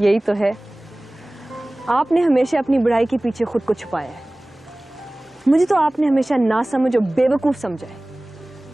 यही तो है, आपने हमेशा अपनी बुराई के पीछे खुद को छुपाया है। मुझे तो आपने हमेशा नासमझ और बेवकूफ समझा है,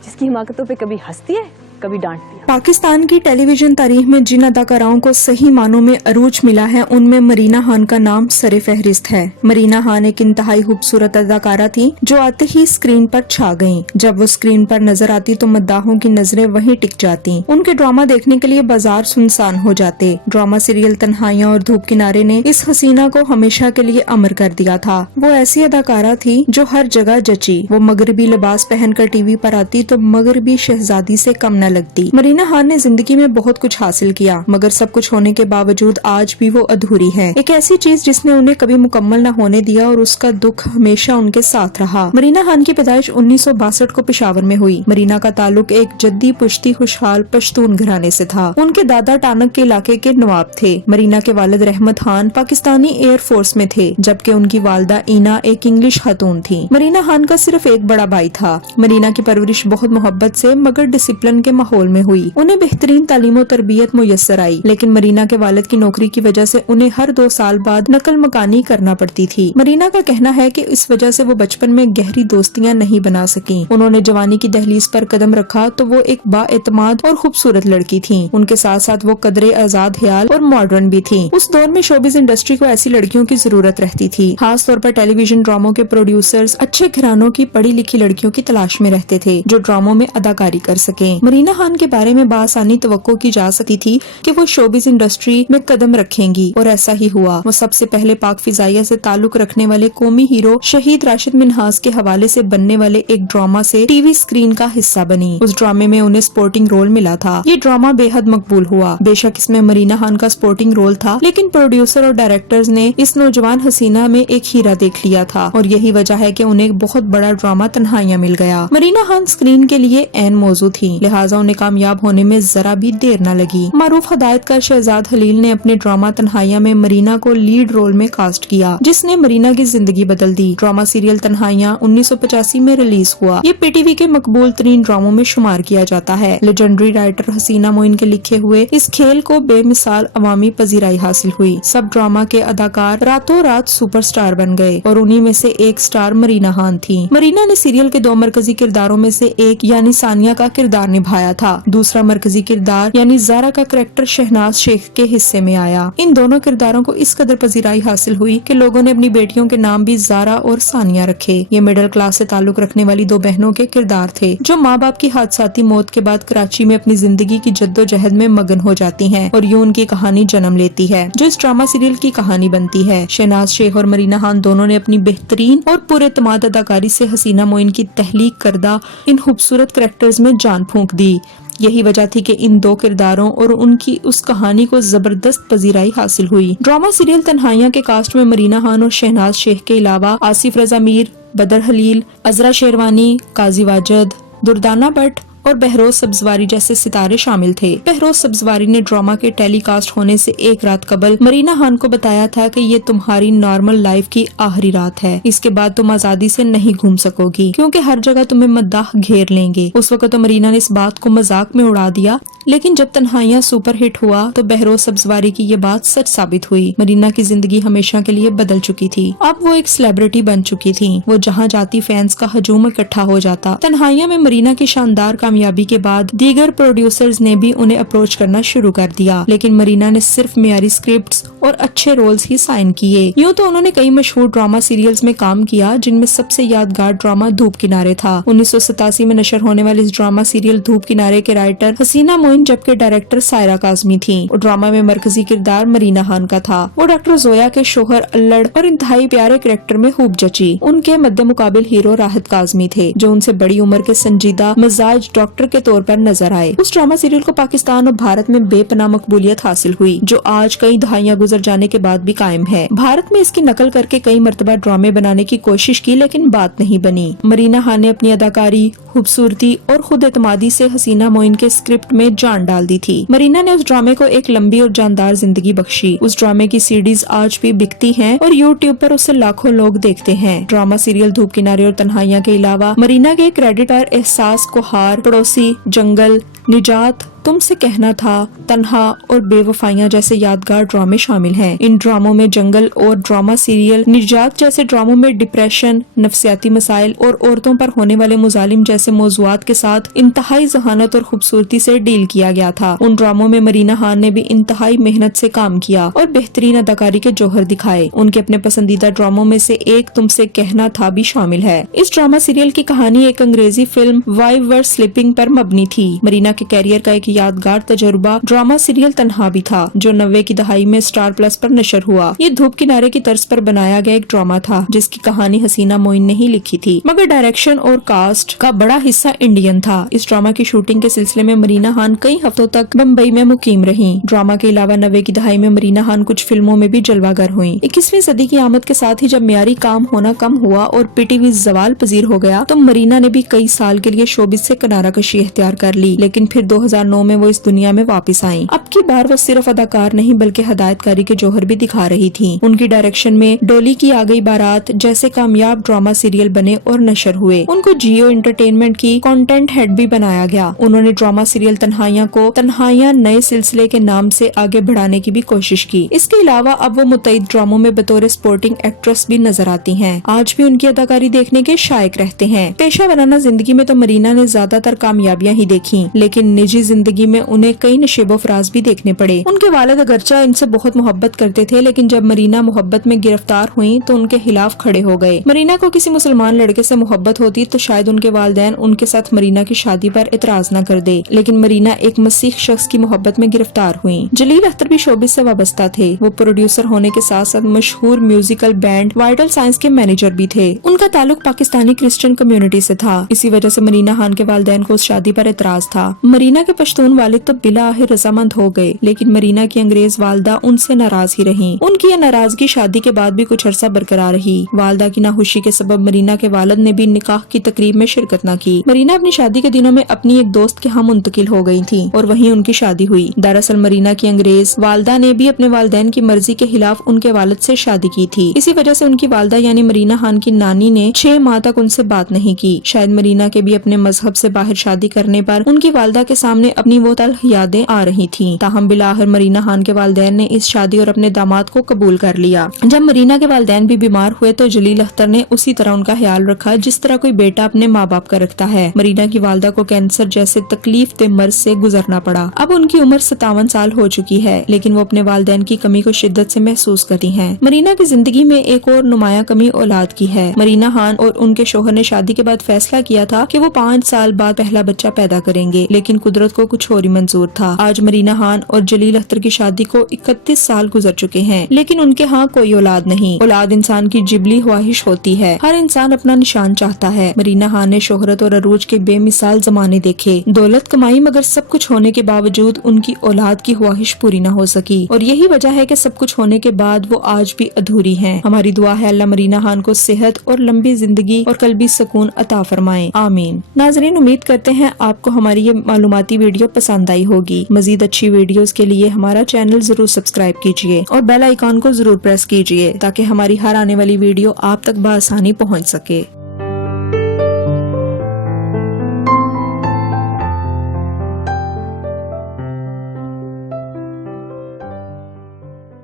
जिसकी हिमाकतों पे कभी हंसती है कभी डांटती है। पाकिस्तान की टेलीविजन तारीख में जिन अदाकाराओं को सही मानों में अरूज मिला है, उनमें मरीना खान का नाम सरे फहरिस्त है। मरीना खान एक इंतहाई खूबसूरत अदाकारा थी जो आते ही स्क्रीन पर छा गईं। जब वो स्क्रीन पर नजर आती तो मद्दाहों की नजरें वहीं टिक जाती। उनके ड्रामा देखने के लिए बाजार सुनसान हो जाते। ड्रामा सीरियल तन्हाइयां और धूप किनारे ने इस हसीना को हमेशा के लिए अमर कर दिया था। वो ऐसी अदाकारा थी जो हर जगह जची। वो मगरबी लिबास पहनकर टीवी पर आती तो मगरबी शहजादी से कम न लगती। मरीना खान ने जिंदगी में बहुत कुछ हासिल किया, मगर सब कुछ होने के बावजूद आज भी वो अधूरी है। एक ऐसी चीज जिसने उन्हें कभी मुकम्मल न होने दिया और उसका दुख हमेशा उनके साथ रहा। मरीना खान की पैदाइश 1962 को पेशावर में हुई। मरीना का ताल्लुक एक जद्दी पुश्ती खुशहाल पश्तून घराने से था। उनके दादा टानक के इलाके के नवाब थे। मरीना के वालिद रहमत खान पाकिस्तानी एयर फोर्स में थे, जबकि उनकी वालदा ईना एक इंग्लिश खातून थी। मरीना खान का सिर्फ एक बड़ा भाई था। मरीना की परवरिश बहुत मोहब्बत से मगर डिसिप्लिन के माहौल में हुई। उन्हें बेहतरीन तालीम और तरबियत मुयस्सर आई, लेकिन मरीना के वालिद की नौकरी की वजह से उन्हें हर 2 साल बाद नकल मकानी करना पड़ती थी। मरीना का कहना है कि इस वजह से वो बचपन में गहरी दोस्तियां नहीं बना सकी। उन्होंने जवानी की दहलीज पर कदम रखा तो वो एक बाएतमाद और खूबसूरत लड़की थी। उनके साथ साथ वो कदरे आजाद ख्याल और मॉडर्न भी थी। उस दौर में शोबिज इंडस्ट्री को ऐसी लड़कियों की जरूरत रहती थी। खास तौर पर टेलीविजन ड्रामों के प्रोड्यूसर्स अच्छे घरानों की पढ़ी लिखी लड़कियों की तलाश में रहते थे जो ड्रामों में अदाकारी कर सके। मरीना खान के बारे में बासानी तवक्को की जा सकती थी कि वो शोबिज इंडस्ट्री में कदम रखेंगी, और ऐसा ही हुआ। वो सबसे पहले पाक फिजाइया से ताल्लुक रखने वाले कौमी हीरो शहीद राशिद मिन्हास के हवाले से बनने वाले एक ड्रामा से टीवी स्क्रीन का हिस्सा बनी। उस ड्रामे में उन्हें स्पोर्टिंग रोल मिला था। ये ड्रामा बेहद मकबूल हुआ। बेशक इसमें मरीना खान का स्पोर्टिंग रोल था, लेकिन प्रोड्यूसर और डायरेक्टर्स ने इस नौजवान हसीना में एक हीरा देख लिया था, और यही वजह है कि उन्हें एक बहुत बड़ा ड्रामा तन्हाइयां मिल गया। मरीना खान स्क्रीन के लिए ऐन मौजू थी, लिहाजा उन्हें कामयाब होने में जरा भी देर न लगी। मारूफ हदायतकार शहजाद खलील ने अपने ड्रामा तन्हाइयां में मरीना को लीड रोल में कास्ट किया, जिसने मरीना की जिंदगी बदल दी। ड्रामा सीरियल तन्हाइयां 1985 में रिलीज हुआ। ये पीटीवी के मकबूल तरीन ड्रामों में शुमार किया जाता है। लेजेंडरी राइटर हसीना मोइन के लिखे हुए इस खेल को बेमिसाल अवामी पजीराई हासिल हुई। सब ड्रामा के अदाकार रातों रात सुपरस्टार बन गए, और उन्हीं में से एक स्टार मरीना खान थी। मरीना ने सीरियल के 2 मरकजी किरदारों में से एक यानी सानिया का किरदार निभाया था। दूसरा मरकजी किरदार यानी ज़ारा का करैक्टर शहनाज शेख के हिस्से में आया। इन दोनों किरदारों को इस कदर पजीराई हासिल हुई कि लोगों ने अपनी बेटियों के नाम भी ज़ारा और सानिया रखे। ये मिडिल क्लास से ताल्लुक रखने वाली 2 बहनों के किरदार थे जो माँ बाप की हादसाती मौत के बाद कराची में अपनी जिंदगी की जद्दोजहद में मगन हो जाती हैं, और यूं उनकी कहानी जन्म लेती है जो इस ड्रामा सीरियल की कहानी बनती है। शहनाज शेख और मरीना खान दोनों ने अपनी बेहतरीन और पुरएतमाद अदाकारी से हसीना मोइन की तहलीक करदा इन खूबसूरत कैरेक्टर्स में जान फूंक दी। यही वजह थी कि इन 2 किरदारों और उनकी उस कहानी को जबरदस्त पजीराई हासिल हुई। ड्रामा सीरियल तन्हाइयां के कास्ट में मरीना खान और शहनाज शेख के अलावा आसिफ रजा मीर, बदर खलील, अजरा शेरवानी, काजी वाजिद, दुर्दाना भट्ट और बहरोज सब्जवारी जैसे सितारे शामिल थे। बहरोज सब्जवारी ने ड्रामा के टेलीकास्ट होने से एक रात कबल मरीना खान को बताया था कि ये तुम्हारी नॉर्मल लाइफ की आखिरी रात है, इसके बाद तुम आजादी से नहीं घूम सकोगी क्योंकि हर जगह तुम्हें मद्दाह घेर लेंगे। उस वक्त तो मरीना ने इस बात को मजाक में उड़ा दिया, लेकिन जब तन्हाइयां सुपर हिट हुआ तो बहरोज सब्जवारी की ये बात सच साबित हुई। मरीना की जिंदगी हमेशा के लिए बदल चुकी थी। अब वो एक सेलिब्रिटी बन चुकी थी। वो जहाँ जाती फैंस का हजूम इकट्ठा हो जाता। तन्हाइयां में मरीना की शानदार कामयाबी के बाद दीगर प्रोड्यूसर्स ने भी उन्हें अप्रोच करना शुरू कर दिया, लेकिन मरीना ने सिर्फ मियारी स्क्रिप्ट्स और अच्छे रोल्स ही साइन किए। यूँ तो उन्होंने कई मशहूर ड्रामा सीरियल्स में काम किया, जिनमें सबसे यादगार ड्रामा धूप किनारे था। 1987 में नशर होने वाले इस ड्रामा सीरियल धूप किनारे के राइटर हसीना मोइन जबकि डायरेक्टर सायरा काज़मी थी। ड्रामा में मरकजी किरदार मरीना खान का था। वो डॉक्टर जोया के शोहर अल्लड़ और इंतहाई प्यारे कैरेक्टर में खूब जची। उनके मद्दे मुकाबिल हीरो राहत काज़मी थे, जो उनसे बड़ी उम्र के संजीदा मिजाज डॉक्टर के तौर पर नजर आए। उस ड्रामा सीरियल को पाकिस्तान और भारत में बेपनाह मकबूलियत हासिल हुई, जो आज कई दहाइयां गुजर जाने के बाद भी कायम है। भारत में इसकी नकल करके कई मर्तबा ड्रामे बनाने की कोशिश की, लेकिन बात नहीं बनी। मरीना खान ने अपनी अदाकारी, खूबसूरती और खुद एतमादी से हसीना मोइन के स्क्रिप्ट में जान डाल दी थी। मरीना ने उस ड्रामे को एक लंबी और जानदार जिंदगी बख्शी। उस ड्रामे की सीडीज आज भी बिकती हैं और यूट्यूब पर उसे लाखों लोग देखते हैं। ड्रामा सीरियल धूप किनारे और तन्हाइयां के अलावा मरीना के क्रेडिट और एहसास, कोहार, पड़ोसी, जंगल, निजात, तुम से कहना था, तन्हा और बेवफाइयां जैसे यादगार ड्रामे शामिल हैं। इन ड्रामों में जंगल और ड्रामा सीरियल निजात जैसे ड्रामों में डिप्रेशन, नफ्सियाती मसाइल और औरतों पर होने वाले मुजालिम जैसे मौजुआत के साथ इंतहाई जहानत और खूबसूरती से डील किया गया था। उन ड्रामों में मरीना खान ने भी इंतहाई मेहनत से काम किया और बेहतरीन अदाकारी के जौहर दिखाए। उनके अपने पसंदीदा ड्रामों में से एक तुमसे कहना था भी शामिल है। इस ड्रामा सीरियल की कहानी एक अंग्रेजी फिल्म वाई वर स्लीपिंग पर मबनी थी। मरीना के कैरियर का एक यादगार तजुर्बा ड्रामा सीरियल तन्हा भी था, जो 90 की दहाई में स्टार प्लस पर नशर हुआ। ये धूप किनारे की तर्ज पर बनाया गया एक ड्रामा था, जिसकी कहानी हसीना मोइन ने ही लिखी थी, मगर डायरेक्शन और कास्ट का बड़ा हिस्सा इंडियन था। इस ड्रामा की शूटिंग के सिलसिले में मरीना खान कई हफ्तों तक बम्बई में मुकीम रही। ड्रामा के अलावा 90 की दहाई में मरीना खान कुछ फिल्मों में भी जलवागर हुई। 21वीं सदी की आमद के साथ ही जब मियारी काम होना कम हुआ और पीटीवी जवाल पजीर हो गया, तो मरीना ने भी कई साल के लिए शोबिस से किनारा कशी इख्तियार कर ली। लेकिन फिर 2009 में वो इस दुनिया में वापस आई। अब की बार वो सिर्फ अदाकार नहीं बल्कि हदायतकारी के जौहर भी दिखा रही थी। उनकी डायरेक्शन में डोली की आ गई बारात जैसे कामयाब ड्रामा सीरियल बने और नशर हुए। उनको जियो एंटरटेनमेंट की कंटेंट हेड भी बनाया गया। उन्होंने ड्रामा सीरियल तन्हाइयां को तन्हाइयां नए सिलसिले के नाम से आगे बढ़ाने की भी कोशिश की। इसके अलावा अब वो मुतईद ड्रामों में बतौर स्पोर्टिंग एक्ट्रेस भी नजर आती हैं। आज भी उनकी अदाकारी देखने के शायक रहते हैं। पेशा वराना जिंदगी में तो मरीना ने ज्यादातर कामयाबियां ही देखी, लेकिन निजी जिंदगी में उन्हें कई नशेबो फराज भी देखने पड़े। उनके वालिद अगरचा इनसे बहुत मोहब्बत करते थे, लेकिन जब मरीना मोहब्बत में गिरफ्तार हुई तो उनके खिलाफ खड़े हो गए। मरीना को किसी मुसलमान लड़के से मोहब्बत होती तो शायद उनके वालिदैन उनके साथ मरीना की शादी पर एतराज न कर दे, लेकिन मरीना एक मसीह शख्स की मोहब्बत में गिरफ्तार हुई। जलील अख्तर भी शोबिस से वाबस्ता थे। वो प्रोड्यूसर होने के साथ साथ मशहूर म्यूजिकल बैंड वाइटल साइंस के मैनेजर भी थे। उनका ताल्लुक पाकिस्तानी क्रिश्चियन कम्युनिटी से था। इसी वजह से मरीना खान के वालिदैन को उस शादी पर एतराज था। मरीना के पश्तून वालिद तो बिला आखिर रजामंद हो गए, लेकिन मरीना की अंग्रेज वालदा उनसे नाराज ही रही। उनकी यह नाराजगी शादी के बाद भी कुछ अरसा बरकरार रही। वालदा की नाखुशी के सबब मरीना के वालिद ने भी निकाह की तकरीब में शिरकत न की। मरीना अपनी शादी के दिनों में अपनी एक दोस्त के यहाँ मुंतकिल हो गई थी और वहीं उनकी शादी हुई। दरअसल मरीना की अंग्रेज वालदा ने भी अपने वालिदैन की मर्जी के खिलाफ उनके वालिद से शादी की थी। इसी वजह से उनकी वालदा यानी मरीना खान की नानी ने 6 माह तक उनसे बात नहीं की। शायद मरीना के भी अपने मजहब से बाहर शादी करने पर उनकी वालदा के सामने अपनी वो तल्ख यादें आ रही थी। ताहम बिलाखिर मरीना खान के वालिदैन ने इस शादी और अपने दामाद को कबूल कर लिया। जब मरीना के वालिदैन भी बीमार हुए तो जलील अख्तर ने उसी तरह उनका ख्याल रखा जिस तरह कोई बेटा अपने माँ बाप का रखता है। मरीना की वालदा को कैंसर जैसे तकलीफ दे मर्ज से गुजरना पड़ा। अब उनकी उम्र 57 साल हो चुकी है, लेकिन वो अपने वालिदैन की कमी को शिद्दत से महसूस करती हैं। मरीना की जिंदगी में एक और नुमाया कमी औलाद की है। मरीना खान और उनके शोहर ने शादी के बाद फैसला किया था कि वो 5 साल बाद पहला बच्चा पैदा करेंगे, लेकिन कुदरत को कुछ और ही मंजूर था। आज मरीना खान और जलील अख्तर की शादी को 31 साल गुजर चुके हैं, लेकिन उनके यहाँ कोई औलाद नहीं। औलाद इंसान की जिबली ख्वाहिश होती है। हर इंसान अपना निशान चाहता है। मरीना खान ने शोहरत और अरूज के बेमिसाल जमाने देखे, दौलत कमाई, मगर सब कुछ होने के बावजूद उनकी औलाद की ख्वाहिश पूरी न हो सकी और यही वजह है कि सब कुछ होने के बाद वो आज भी अधूरी हैं। हमारी दुआ है अल्लाह मरीना खान को सेहत और लंबी जिंदगी और कल्बी सुकून अता फरमाए, आमीन। नाज़रीन, उम्मीद करते हैं आपको हमारी ये मालूमाती वीडियो पसंद आई होगी। मजीद अच्छी वीडियोस के लिए हमारा चैनल जरूर सब्सक्राइब कीजिए और बेल आइकॉन को जरूर प्रेस कीजिए ताकि हमारी हर आने वाली वीडियो आप तक बआसानी पहुँच सके।